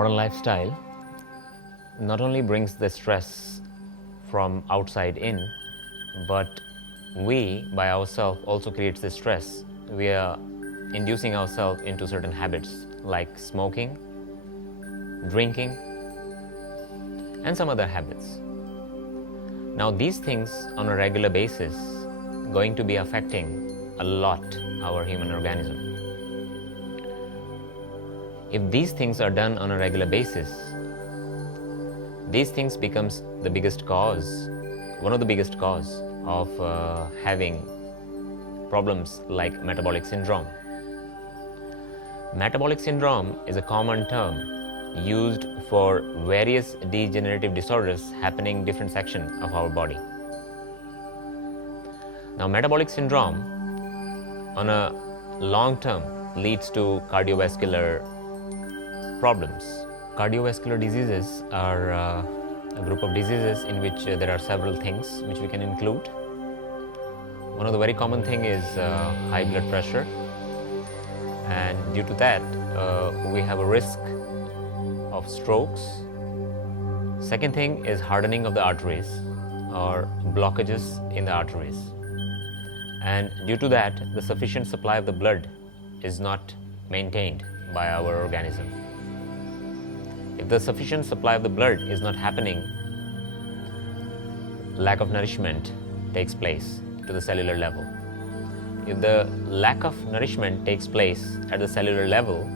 modern lifestyle not only brings the stress from outside in, but we by ourselves also creates the stress. We are inducing ourselves into certain habits like smoking, drinking, and some other habits. Now these things on a regular basis going to be affecting a lot our human organism. If these things are done on a regular basis, these things becomes the biggest cause, one of the biggest cause of having problems like metabolic syndrome. Metabolic syndrome is a common term used for various degenerative disorders happening in different sections of our body. Now, metabolic syndrome on a long term leads to cardiovascular problems. Cardiovascular diseases are a group of diseases in which there are several things which we can include. One of the very common thing is high blood pressure, and due to that we have a risk of strokes. Second thing is hardening of the arteries or blockages in the arteries, and due to that the sufficient supply of the blood is not maintained by our organism. If the sufficient supply of the blood is not happening, lack of nourishment takes place to the cellular level. If the lack of nourishment takes place at the cellular level,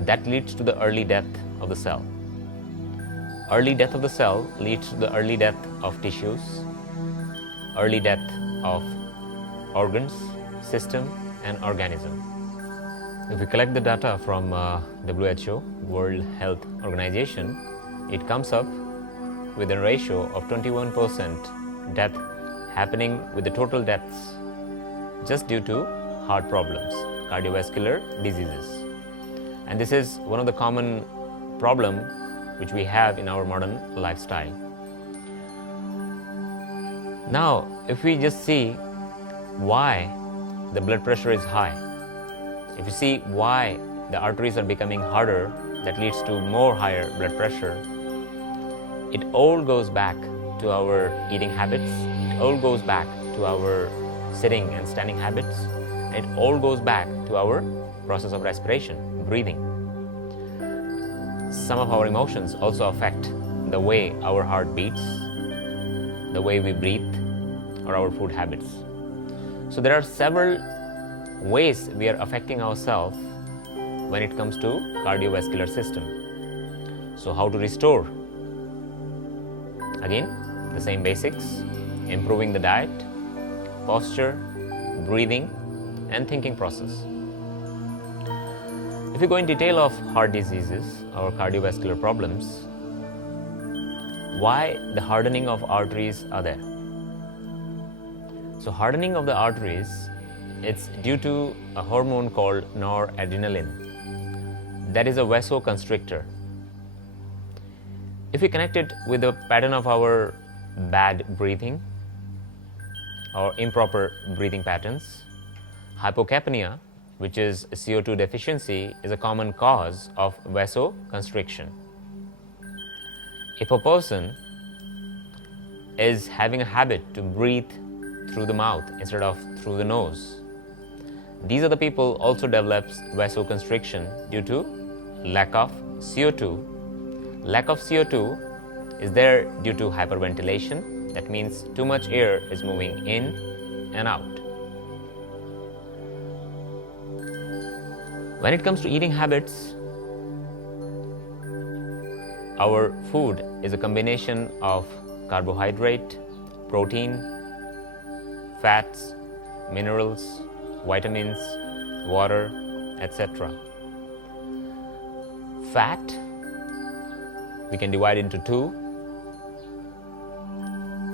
that leads to the early death of the cell. Early death of the cell leads to the early death of tissues, early death of organs, system, and organism. If we collect the data from WHO, World Health Organization, it comes up with a ratio of 21% death happening with the total deaths just due to heart problems, cardiovascular diseases. And this is one of the common problem which we have in our modern lifestyle. Now, if we just see why the blood pressure is high, if you see why the arteries are becoming harder, that leads to more higher blood pressure, it all goes back to our eating habits, it all goes back to our sitting and standing habits, and it all goes back to our process of respiration, breathing. Some of our emotions also affect the way our heart beats, the way we breathe, or our food habits. So there are several ways we are affecting ourselves when it comes to cardiovascular system. So how to restore? Again, the same basics: improving the diet, posture, breathing, and thinking process. If we go in detail of heart diseases or cardiovascular problems, why the hardening of arteries are there? So hardening of the arteries, it's due to a hormone called noradrenaline. That is a vasoconstrictor. If we connect it with the pattern of our bad breathing or improper breathing patterns, hypocapnia, which is CO2 deficiency, is a common cause of vasoconstriction. If a person is having a habit to breathe through the mouth instead of through the nose, these are the people also develops vasoconstriction due to lack of CO2. Lack of CO2 is there due to hyperventilation. That means too much air is moving in and out. When it comes to eating habits, our food is a combination of carbohydrate, protein, fats, minerals, vitamins, water, etc. Fat, we can divide into two.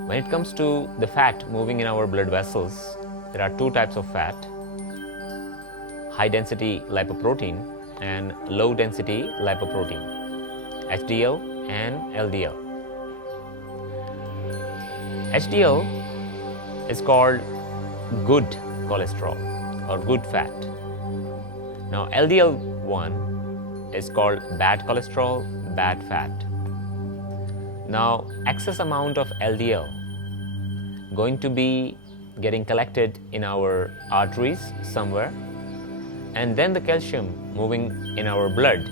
When it comes to the fat moving in our blood vessels, there are two types of fat: high density lipoprotein and low density lipoprotein, HDL and LDL. HDL is called good cholesterol or good fat. Now LDL1 is called bad cholesterol, bad fat. Now, excess amount of LDL going to be getting collected in our arteries somewhere, and then the calcium moving in our blood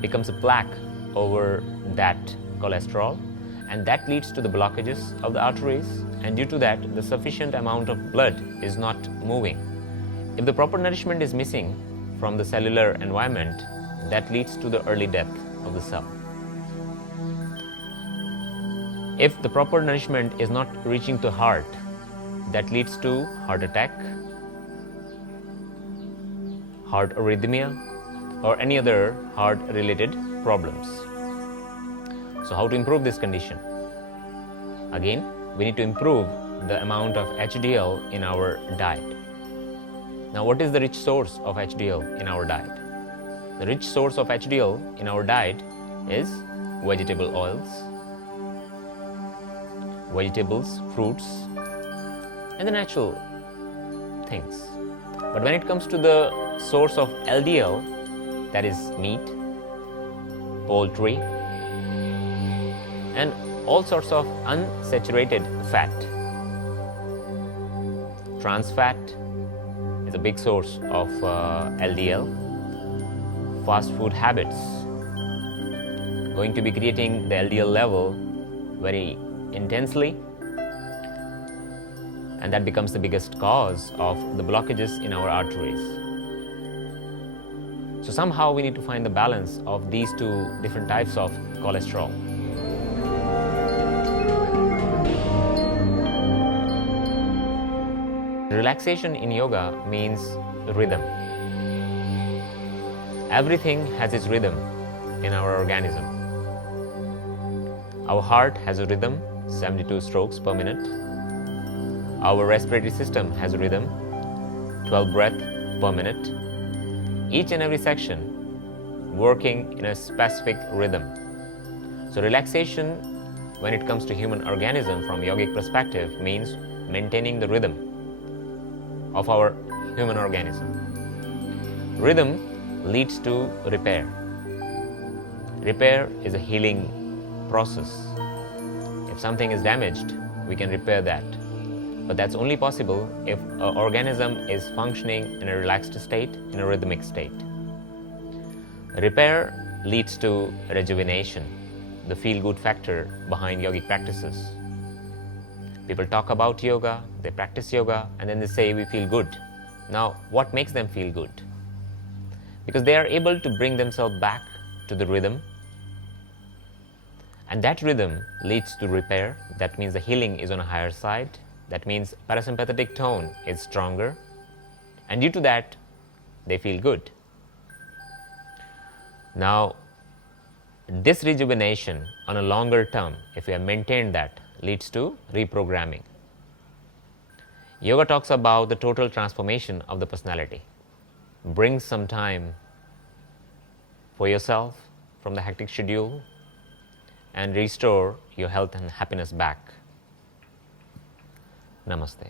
becomes a plaque over that cholesterol, and that leads to the blockages of the arteries, and due to that the sufficient amount of blood is not moving. If the proper nourishment is missing from the cellular environment, that leads to the early death of the cell. If the proper nourishment is not reaching to heart, that leads to heart attack, heart arrhythmia, or any other heart related problems. So how to improve this condition? Again, we need to improve the amount of HDL in our diet. Now, what is the rich source of HDL in our diet? The rich source of HDL in our diet is vegetable oils, vegetables, fruits, and the natural things. But when it comes to the source of LDL, that is meat, poultry, and all sorts of unsaturated fat. Trans fat is a big source of LDL. Fast food habits going to be creating the LDL level very intensely, and that becomes the biggest cause of the blockages in our arteries. So somehow we need to find the balance of these two different types of cholesterol. Relaxation in yoga means rhythm. Everything has its rhythm in our organism. Our heart has a rhythm, 72 strokes per minute. Our respiratory system has a rhythm, 12 breaths per minute. Each and every section working in a specific rhythm. So relaxation, when it comes to human organism from yogic perspective, means maintaining the rhythm of our human organism. Rhythm leads to repair. Repair is a healing process. If something is damaged, we can repair that. But that's only possible if our organism is functioning in a relaxed state, in a rhythmic state. Repair leads to rejuvenation, the feel-good factor behind yogic practices. People talk about yoga, they practice yoga, and then they say we feel good. Now, what makes them feel good? Because they are able to bring themselves back to the rhythm, and that rhythm leads to repair. That means the healing is on a higher side. That means parasympathetic tone is stronger, and due to that, they feel good. Now, this rejuvenation on a longer term, if we have maintained that, leads to reprogramming. Yoga talks about the total transformation of the personality. Bring some time for yourself from the hectic schedule and restore your health and happiness back. Namaste.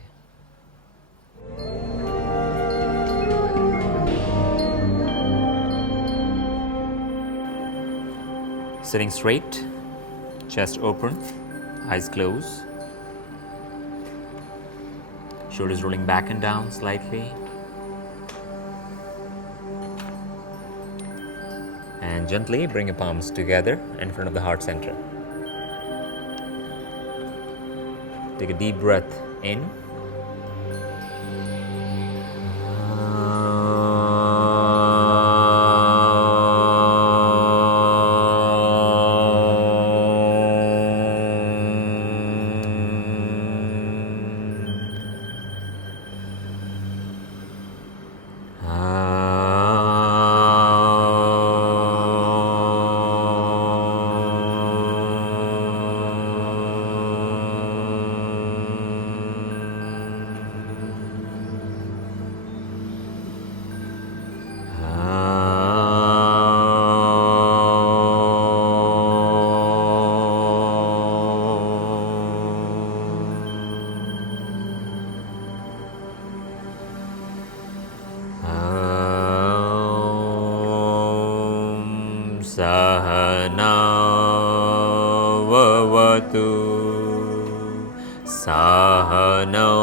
Sitting straight, chest open, eyes closed, shoulders rolling back and down slightly, and gently bring your palms together in front of the heart center. Take a deep breath in. Sahanavavatu Sahano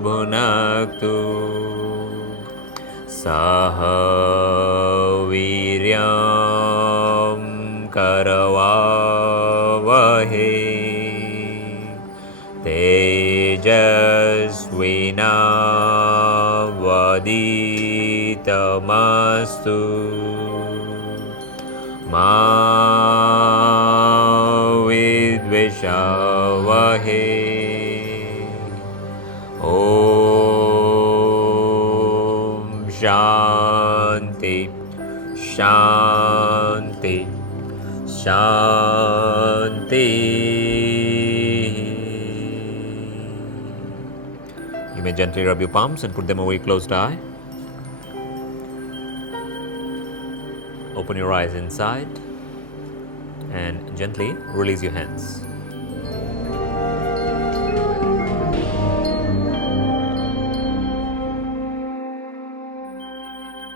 Bhunaktu Sahaviryam Karavavahe Tejasvinavaditamastu Ma Vidvishavahe Om Shanti Shanti Shanti. You may gently rub your palms and put them over your closed eye. Open your eyes inside and gently release your hands.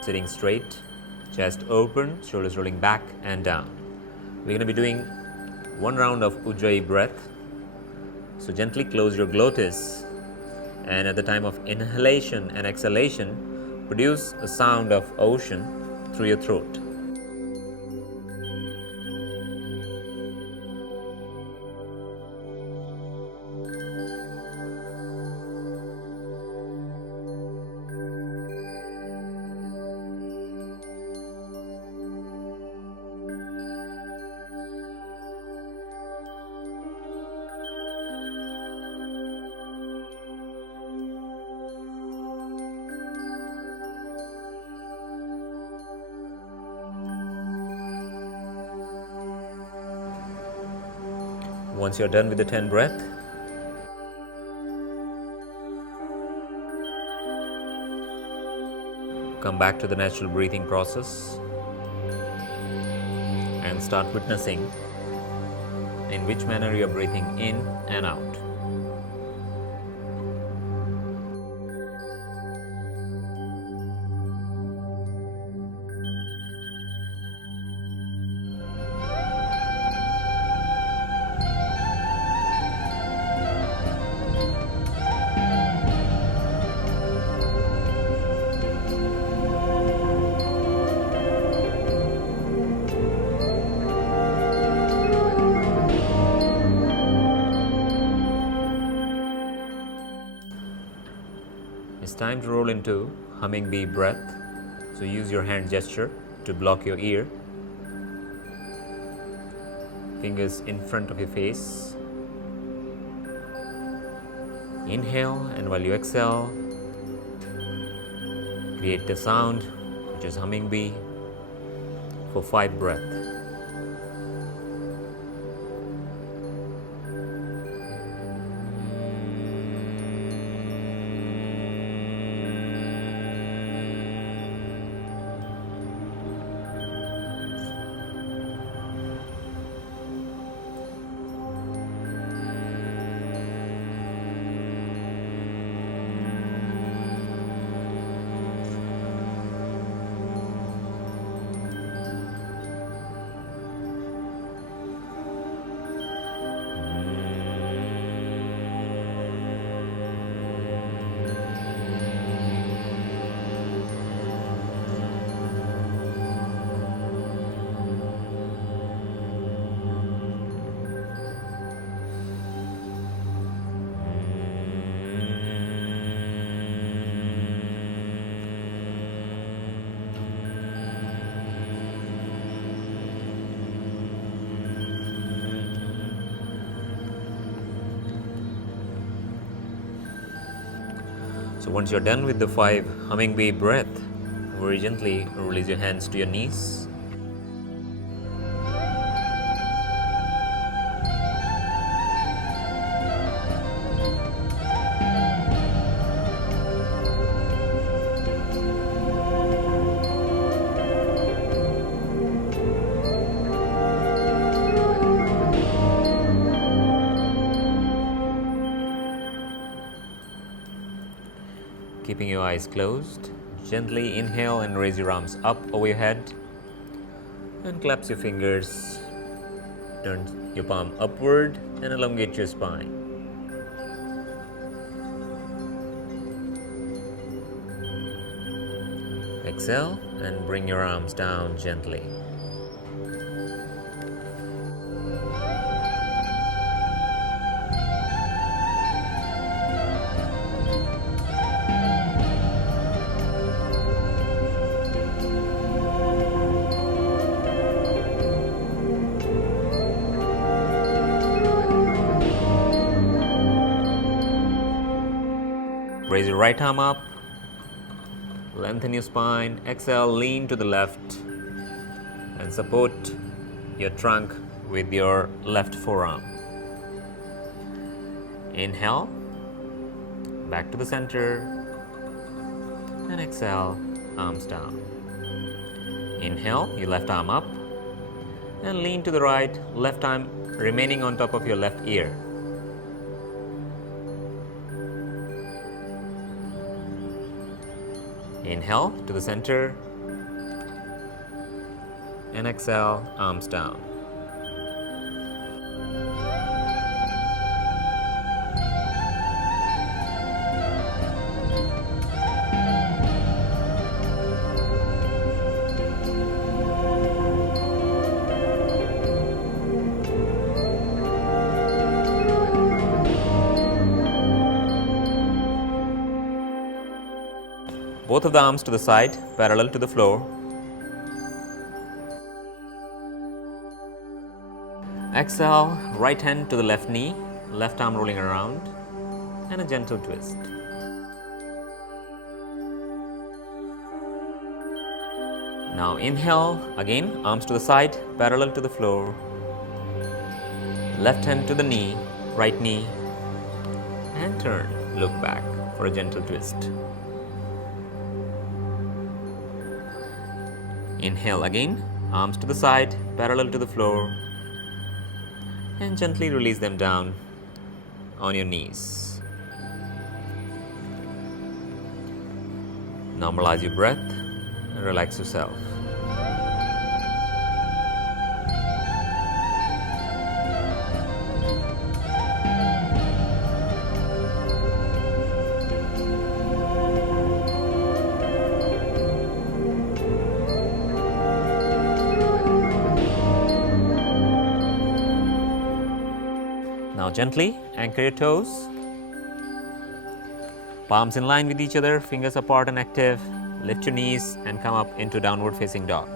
Sitting straight, chest open, shoulders rolling back and down. We're going to be doing one round of Ujjayi breath. So gently close your glottis and at the time of inhalation and exhalation, produce a sound of ocean through your throat. Once you're done with the 10th breath, come back to the natural breathing process and start witnessing in which manner you're breathing in and out. It's time to roll into humming bee breath. So use your hand gesture to block your ear. Fingers in front of your face. Inhale, and while you exhale, create the sound, which is humming bee, for 5 breaths. So once you're done with the 5 humming bee breath, very gently release your hands to your knees. Keeping your eyes closed, gently inhale and raise your arms up over your head. And collapse your fingers. Turn your palm upward and elongate your spine. Exhale and bring your arms down gently. Raise your right arm up, lengthen your spine, exhale, lean to the left and support your trunk with your left forearm. Inhale, back to the center and exhale, arms down. Inhale, your left arm up and lean to the right, left arm remaining on top of your left ear. Inhale to the center and exhale, arms down. Both of the arms to the side, parallel to the floor. Exhale, right hand to the left knee, left arm rolling around, and a gentle twist. Now inhale, again, arms to the side, parallel to the floor. Left hand to the knee, right knee, and turn, look back for a gentle twist. Inhale again, arms to the side, parallel to the floor, and gently release them down on your knees. Normalize your breath and relax yourself. Now gently anchor your toes, palms in line with each other, fingers apart and active. Lift your knees and come up into downward facing dog.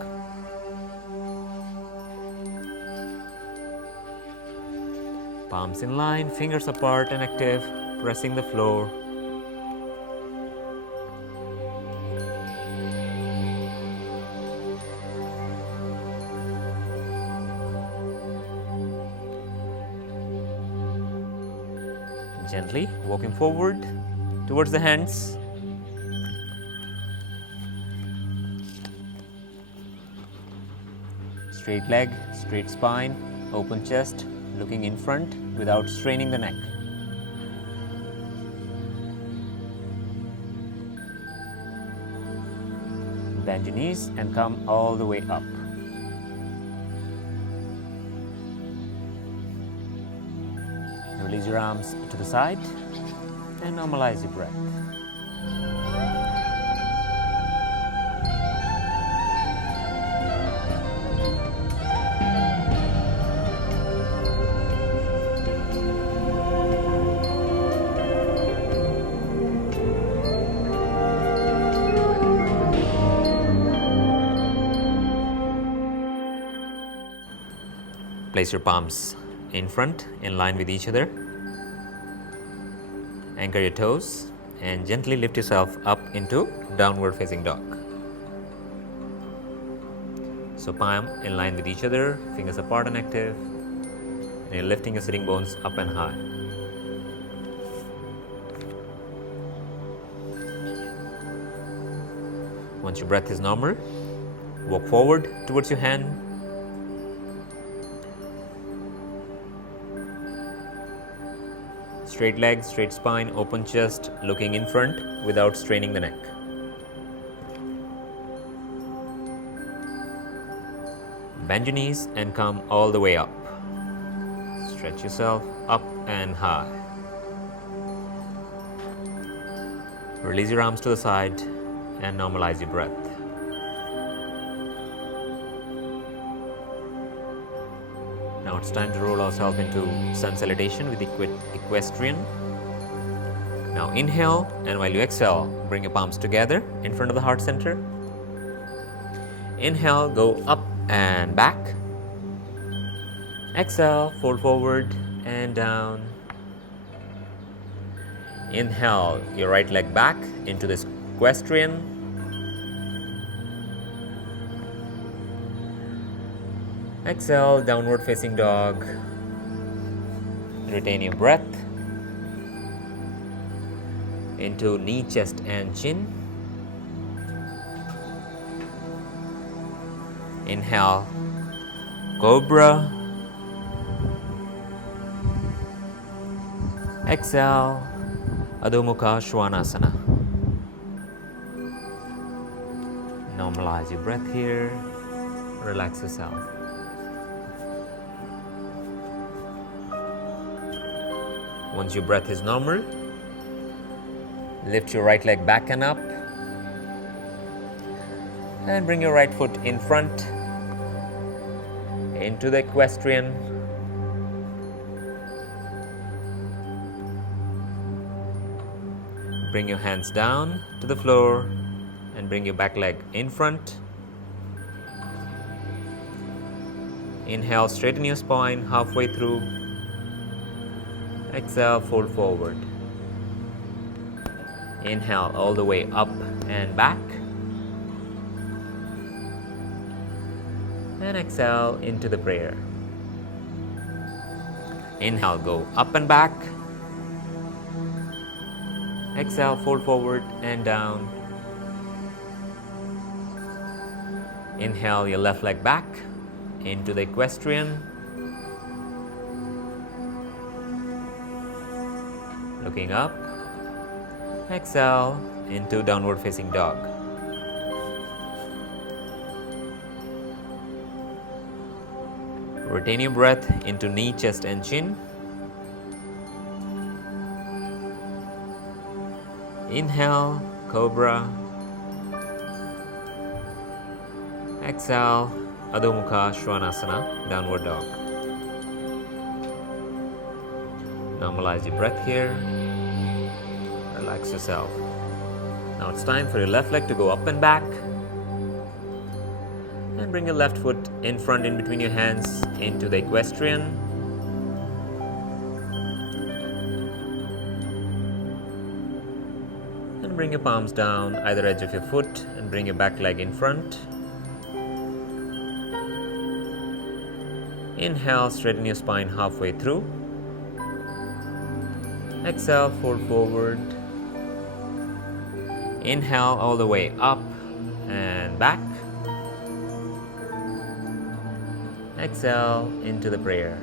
Palms in line, fingers apart and active, pressing the floor. Gently walking forward towards the hands. Straight leg, straight spine, open chest, looking in front without straining the neck. Bend your knees and come all the way up. Release your arms to the side and normalize your breath. Place your palms in front, in line with each other. Anchor your toes and gently lift yourself up into downward facing dog. So palm in line with each other, fingers apart and active, and you're lifting your sitting bones up and high. Once your breath is normal, walk forward towards your hand. Straight legs, straight spine, open chest, looking in front without straining the neck. Bend your knees and come all the way up. Stretch yourself up and high. Release your arms to the side and normalize your breath. Now it's time to roll ourselves into sun salutation with equestrian. Now inhale, and while you exhale, bring your palms together in front of the heart center. Inhale, go up and back. Exhale, fold forward and down. Inhale, your right leg back into this equestrian. Exhale, downward facing dog. Retain your breath into knee, chest and chin. Inhale, cobra. Exhale, Adho Mukha Svanasana. Normalize your breath here. Relax yourself. Once your breath is normal, lift your right leg back and up. And bring your right foot in front into the equestrian. Bring your hands down to the floor and bring your back leg in front. Inhale, straighten your spine halfway through. Exhale, fold forward. Inhale all the way up and back. And exhale into the prayer. Inhale, go up and back. Exhale, fold forward and down. Inhale your left leg back into the equestrian. Looking up. Exhale into downward facing dog. Retain your breath into knee, chest and chin. Inhale, cobra. Exhale, Adho Mukha Svanasana, downward dog. Normalize your breath here. Relax yourself. Now it's time for your left leg to go up and back. And bring your left foot in front in between your hands into the equestrian. And bring your palms down either edge of your foot and bring your back leg in front. Inhale, straighten your spine halfway through. Exhale, fold forward. Inhale all the way up and back. Exhale into the prayer.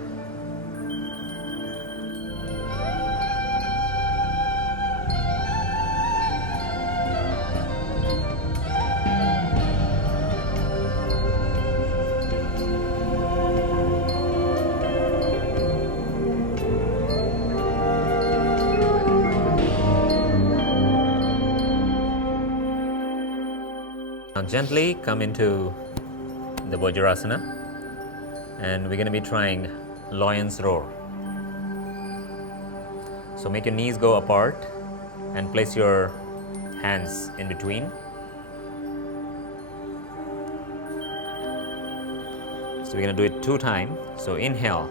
Now gently come into the BHRAMARI, and we're going to be trying lion's roar. So make your knees go apart and place your hands in between. So we're going to do it 2 times. So inhale.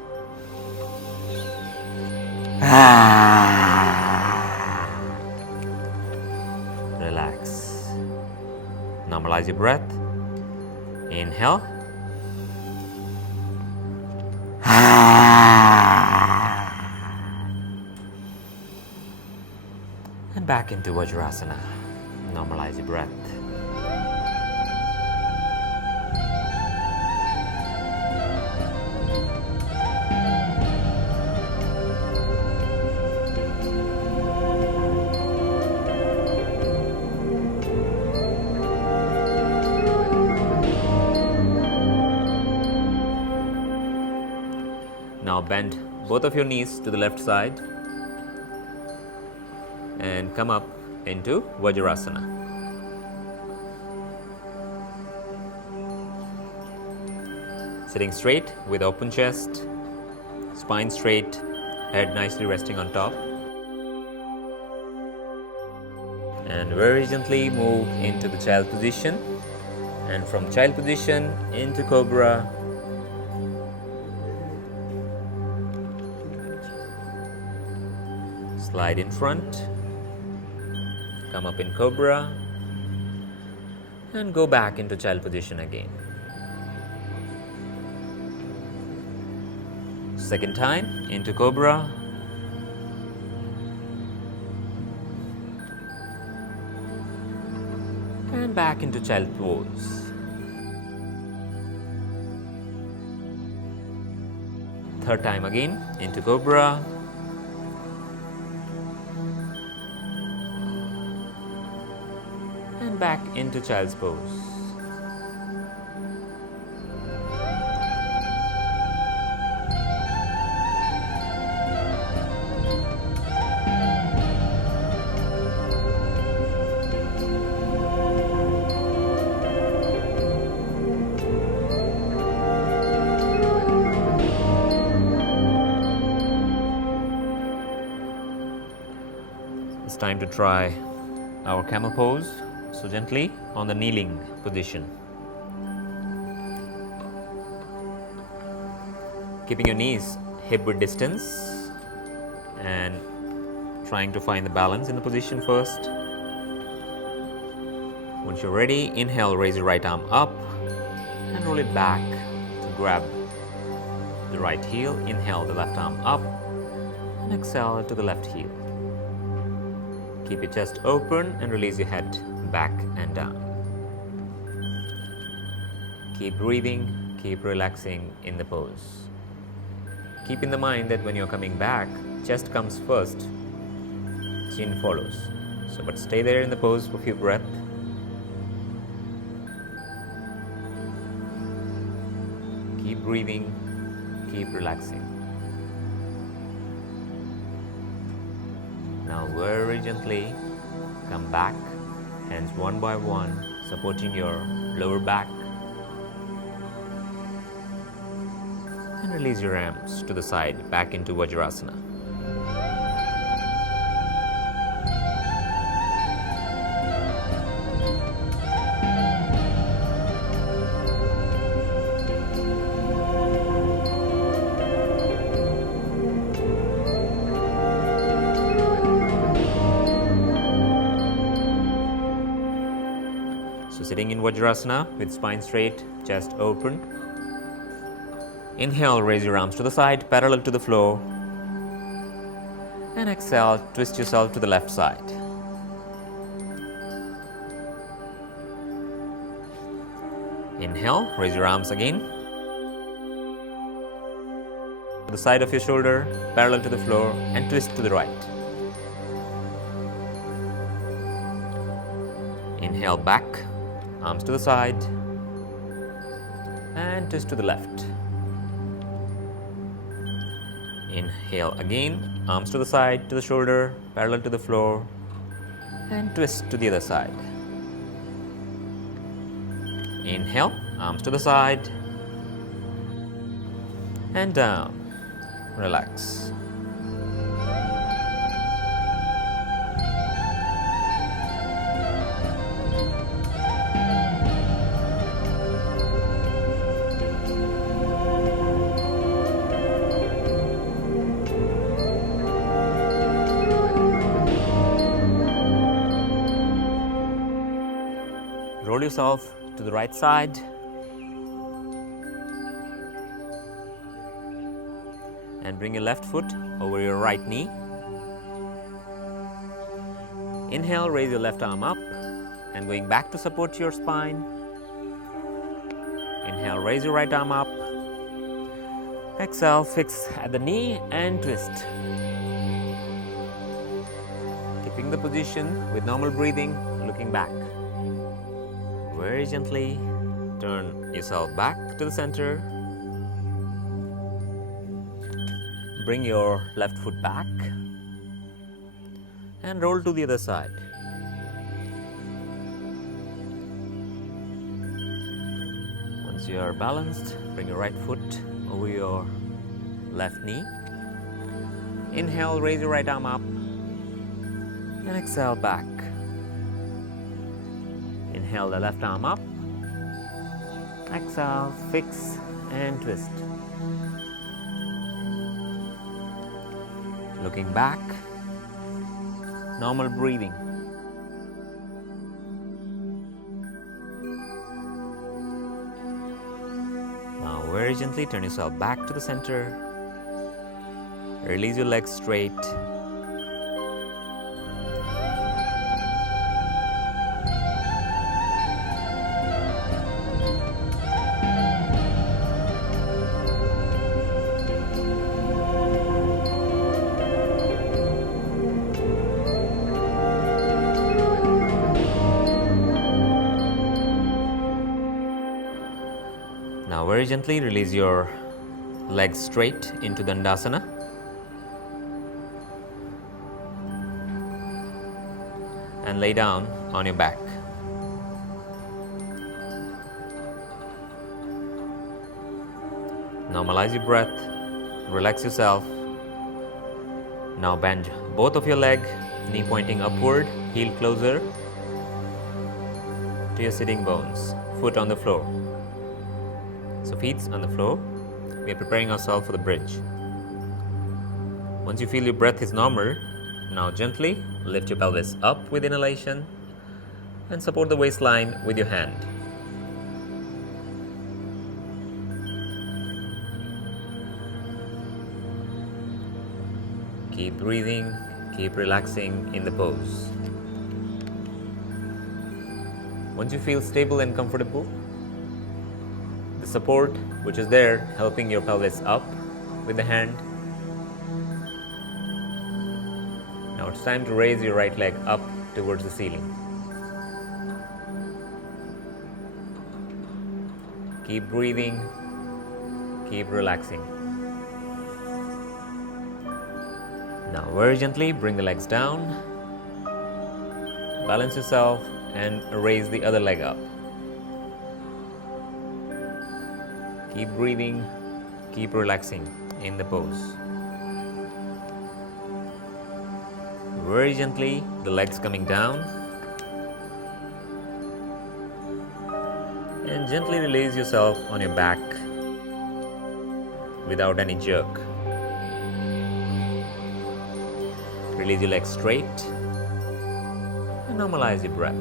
Relax. Normalize your breath. Inhale. And back into Vajrasana. Normalize your breath. Now bend both of your knees to the left side and come up into Vajrasana. Sitting straight with open chest, spine straight, head nicely resting on top. And very gently move into the child position, and from child position into cobra. Slide in front, come up in cobra, and go back into child position again. Second time into cobra. And back into child pose. Third time again into cobra. And back into child's pose. It's time to try our camel pose. So gently on the kneeling position. Keeping your knees hip width distance and trying to find the balance in the position first. Once you're ready, inhale, raise your right arm up and roll it back to grab the right heel. Inhale the left arm up and exhale to the left heel. Keep your chest open and release your head back and down. Keep breathing, keep relaxing in the pose. Keep in the mind that when you're coming back, chest comes first, chin follows. But stay there in the pose for a few breaths. Keep breathing, keep relaxing. Now very gently come back, hands one by one, supporting your lower back. And release your arms to the side, back into Vajrasana. Sitting in Vajrasana with spine straight, chest open. Inhale, raise your arms to the side, parallel to the floor. And exhale, twist yourself to the left side. Inhale, raise your arms again. To the side of your shoulder, parallel to the floor, and twist to the right. Inhale back. Arms to the side and twist to the left. Inhale again, arms to the side, to the shoulder, parallel to the floor, and twist to the other side. Inhale, arms to the side and down. Relax. Roll yourself to the right side and bring your left foot over your right knee. Inhale, raise your left arm up and going back to support your spine. Inhale, raise your right arm up. Exhale, fix at the knee and twist. Keeping the position with normal breathing, looking back. Very gently turn yourself back to the center. bring your left foot back and roll to the other side. Once you are balanced, bring your right foot over your left knee. Inhale, raise your right arm up and exhale back. Inhale the left arm up. Exhale, fix and twist. Looking back, normal breathing. Now very gently turn yourself back to the center. Release your legs straight. Now very gently release your legs straight into Dandasana. And lay down on your back. Normalize your breath, relax yourself. Now bend both of your legs, knee pointing upward, heel closer to your sitting bones, foot on the floor. So feet on the floor. We are preparing ourselves for the bridge. Once you feel your breath is normal, now gently lift your pelvis up with inhalation and support the waistline with your hand. Keep breathing, keep relaxing in the pose. Once you feel stable and comfortable, the support which is there helping your pelvis up with the hand. Now it's time to raise your right leg up towards the ceiling. Keep breathing, keep relaxing. Now very gently bring the legs down, balance yourself and raise the other leg up. Keep breathing, keep relaxing in the pose. Very gently, the legs coming down. And gently release yourself on your back without any jerk. Release your legs straight and normalize your breath.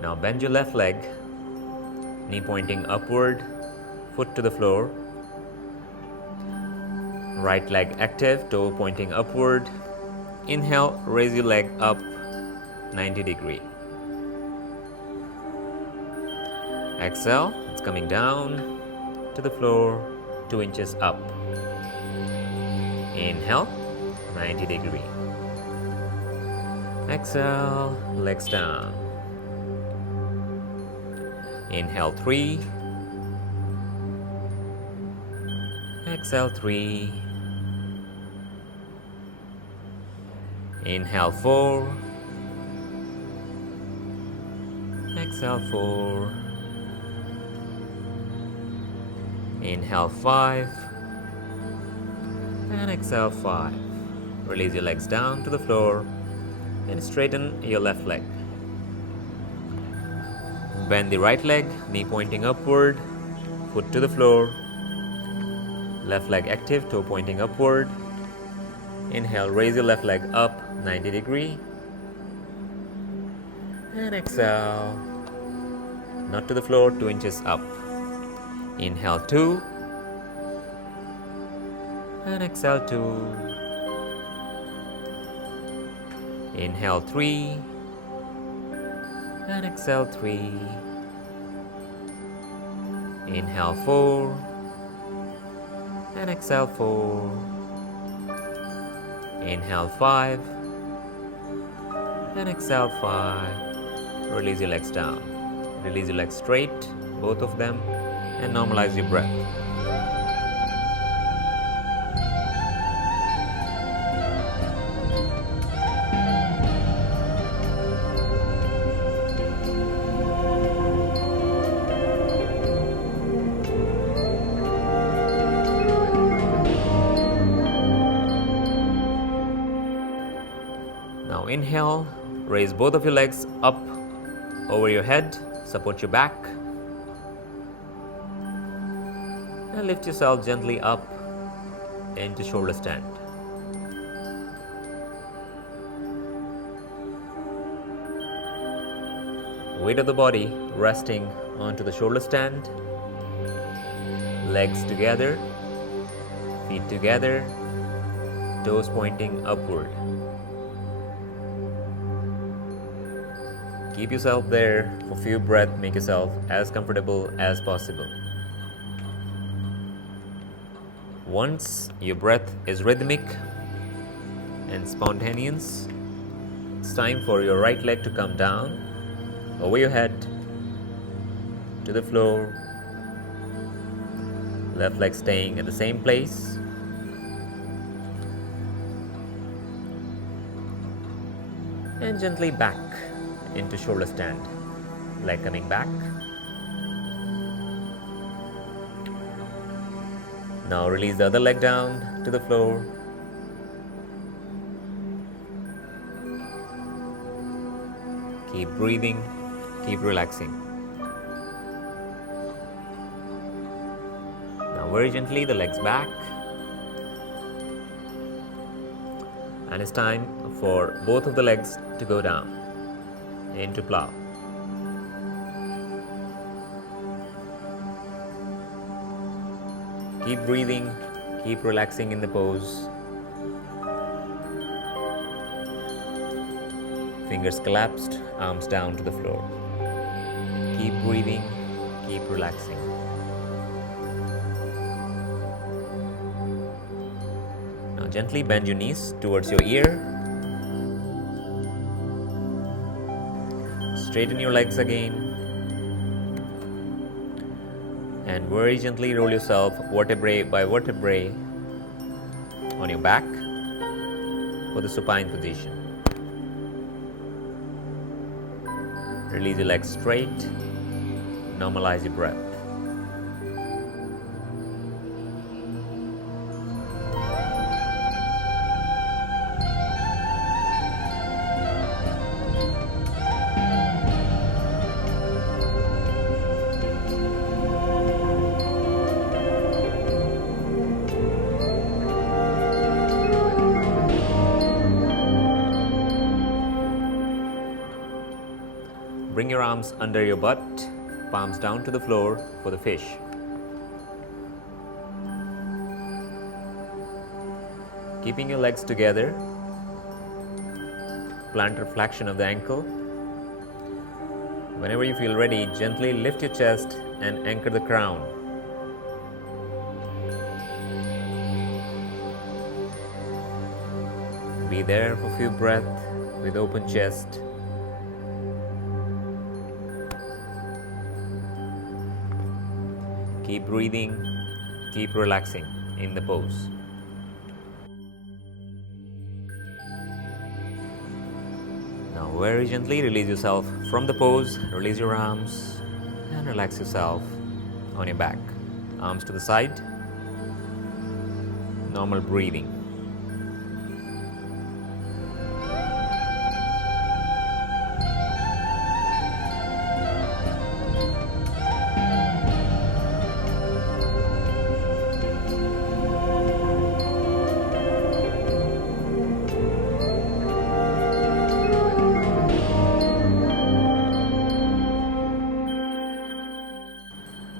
Now bend your left leg, knee pointing upward, foot to the floor. Right leg active, toe pointing upward. Inhale, raise your leg up 90 degree. Exhale, it's coming down to the floor, 2 inches up. Inhale, 90 degree. Exhale, legs down. Inhale 3. Exhale 3. Inhale 4. Exhale 4. Inhale 5. And exhale 5. Release your legs down to the floor and straighten your left leg. Bend the right leg, knee pointing upward, foot to the floor. Left leg active, toe pointing upward. Inhale, raise your left leg up 90 degree. And exhale, not to the floor, 2 inches up. Inhale 2. And exhale 2. Inhale 3 and exhale 3. Inhale 4 and exhale 4. Inhale 5 and exhale 5. Release your legs down. Release your legs straight, both of them, and normalize your breath. Now inhale, raise both of your legs up over your head, support your back, and lift yourself gently up into shoulder stand. Weight of the body resting onto the shoulder stand, legs together, feet together, toes pointing upward. Keep yourself there for a few breaths, make yourself as comfortable as possible. Once your breath is rhythmic and spontaneous, it's time for your right leg to come down over your head to the floor, left leg staying at the same place. And gently back into shoulder stand, leg coming back. Now release the other leg down to the floor. Keep breathing, keep relaxing. Now very gently the legs back. And it's time for both of the legs to go down into plow. Keep breathing, keep relaxing in the pose. Fingers collapsed, arms down to the floor. Keep breathing, keep relaxing. Now gently bend your knees towards your ear. Straighten your legs again. And very gently roll yourself vertebrae by vertebrae on your back for the supine position. Release your legs straight. Normalize your breath. Bring your arms under your butt, palms down to the floor for the fish. Keeping your legs together, plantar flexion of the ankle. Whenever you feel ready, gently lift your chest and anchor the crown. Be there for a few breaths with open chest. Keep breathing, keep relaxing in the pose. Now very gently release yourself from the pose, release your arms and relax yourself on your back. Arms to the side, normal breathing.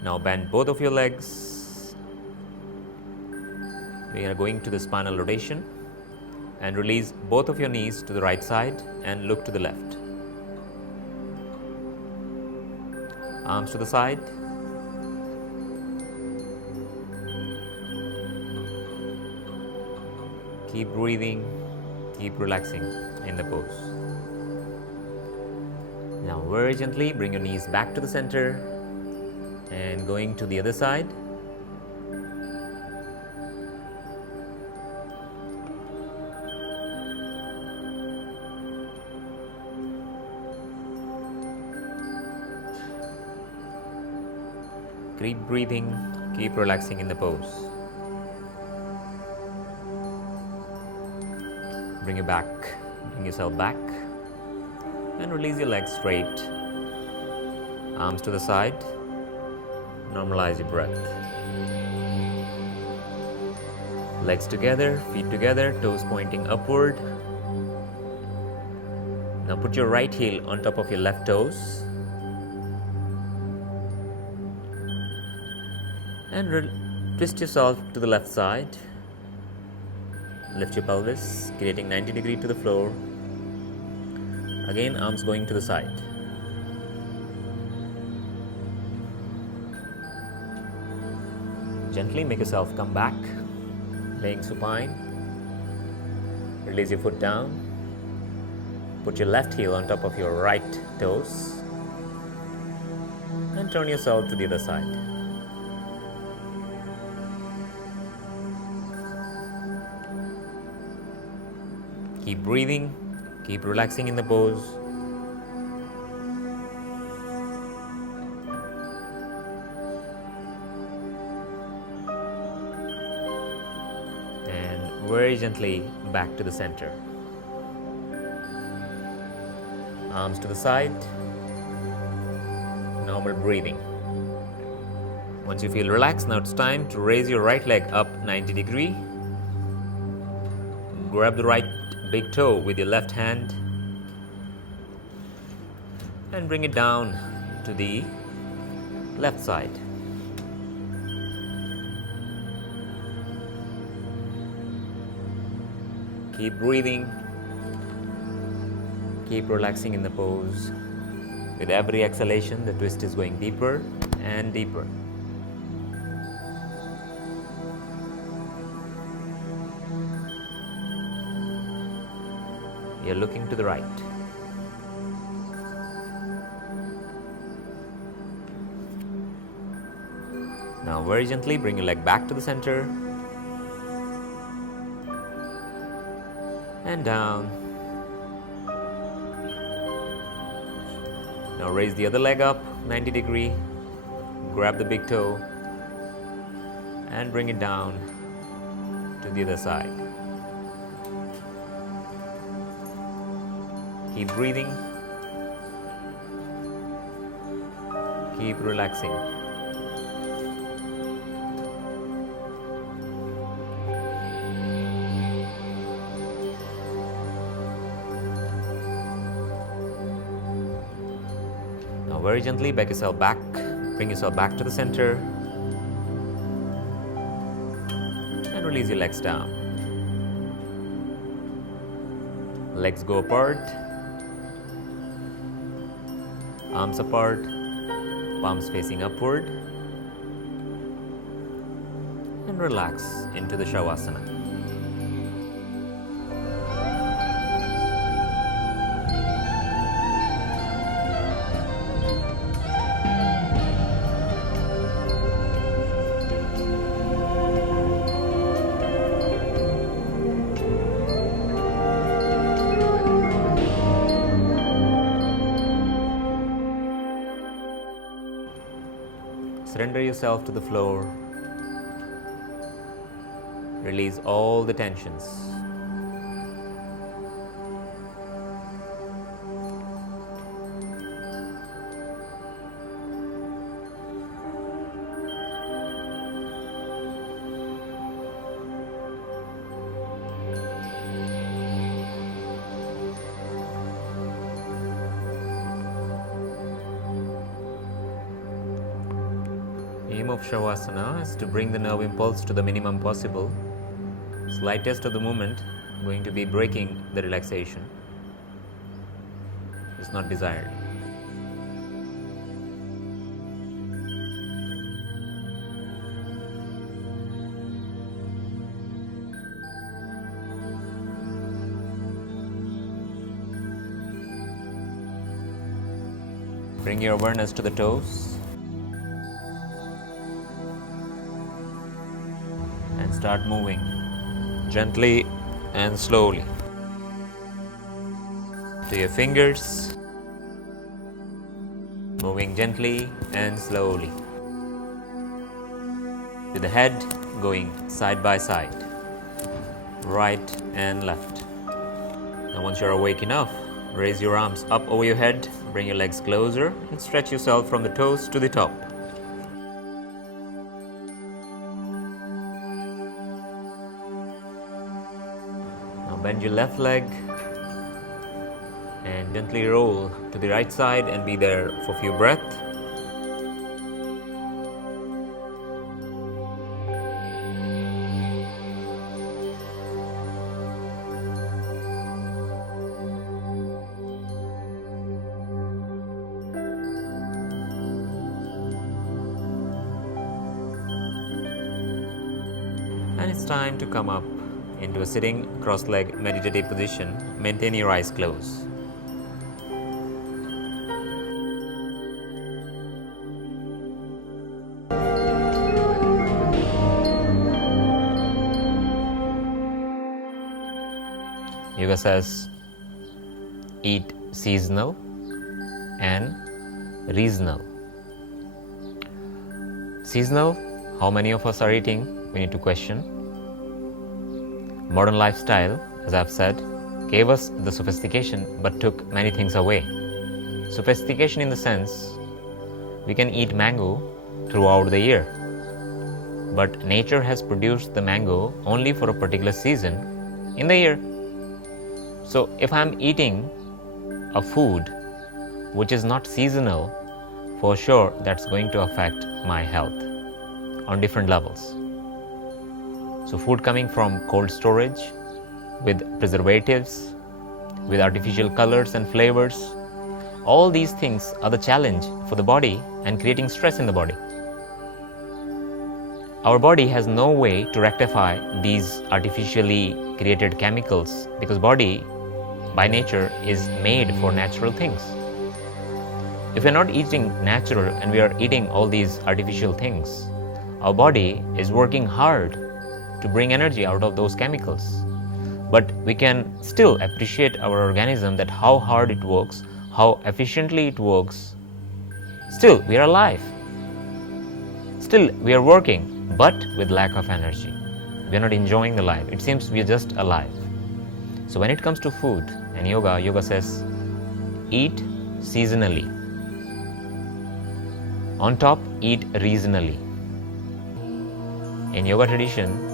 Now bend both of your legs. We are going to the spinal rotation. And release both of your knees to the right side and look to the left. Arms to the side. Keep breathing, keep relaxing in the pose. Now very gently bring your knees back to the center and going to the other side. Keep breathing, keep relaxing in the pose. Bring yourself back and release your legs straight. Arms to the side. Normalize your breath. Legs together, feet together, toes pointing upward. Now put your right heel on top of your left toes. And twist yourself to the left side. Lift your pelvis, creating 90 degrees to the floor. Again, arms going to the side. Gently make yourself come back, laying supine. Release your foot down. Put your left heel on top of your right toes. And turn yourself to the other side. Keep breathing, keep relaxing in the pose. And very gently back to the center. Arms to the side. Normal breathing. Once you feel relaxed, now it's time to raise your right leg up 90 degrees. Grab the right big toe with your left hand and bring it down to the left side. Keep breathing, keep relaxing in the pose. With every exhalation, the twist is going deeper and deeper. You're looking to the right. Now very gently bring your leg back to the center and down. Now raise the other leg up 90 degrees. Grab the big toe and bring it down to the other side. Keep breathing. Keep relaxing. Now very gently bring yourself back to the center and release your legs down. Legs go apart. Arms apart, palms facing upward, and relax into the Shavasana. Surrender yourself to the floor. Release all the tensions. Aim of Shavasana is to bring the nerve impulse to the minimum possible. Slightest of the movement I'm going to be breaking the relaxation. It's not desired. Bring your awareness to the toes and start moving gently and slowly to your fingers, moving gently and slowly to the head, going side by side, right and left. Now once you're awake enough, raise your arms up over your head, bring your legs closer and stretch yourself from the toes to the top. Now bend your left leg and gently roll to the right side and be there for a few breaths. And it's time to come up into a sitting cross-leg meditative position. Maintain your eyes closed. Yoga says, eat seasonal and reasonal. Seasonal, how many of us are eating? We need to question. Modern lifestyle, as I've said, gave us the sophistication but took many things away. Sophistication in the sense, we can eat mango throughout the year. But nature has produced the mango only for a particular season in the year. So if I'm eating a food which is not seasonal, for sure that's going to affect my health on different levels. So food coming from cold storage, with preservatives, with artificial colors and flavors, all these things are the challenge for the body and creating stress in the body. Our body has no way to rectify these artificially created chemicals because body by nature is made for natural things. If we're not eating natural and we are eating all these artificial things, our body is working hard to bring energy out of those chemicals. But we can still appreciate our organism, that how hard it works, how efficiently it works. Still, we are alive. Still, we are working, but with lack of energy. We are not enjoying the life. It seems we are just alive. So when it comes to food and yoga, yoga says, eat seasonally. On top, eat reasonably. In yoga tradition,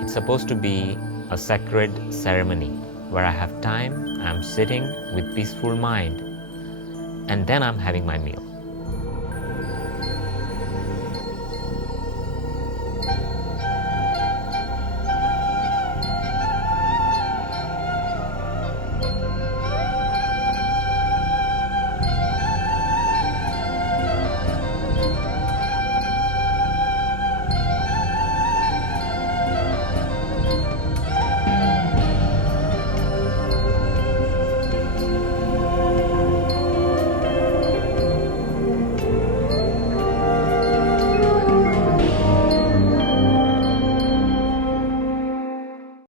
it's supposed to be a sacred ceremony where I have time, I'm sitting with peaceful mind, and then I'm having my meal.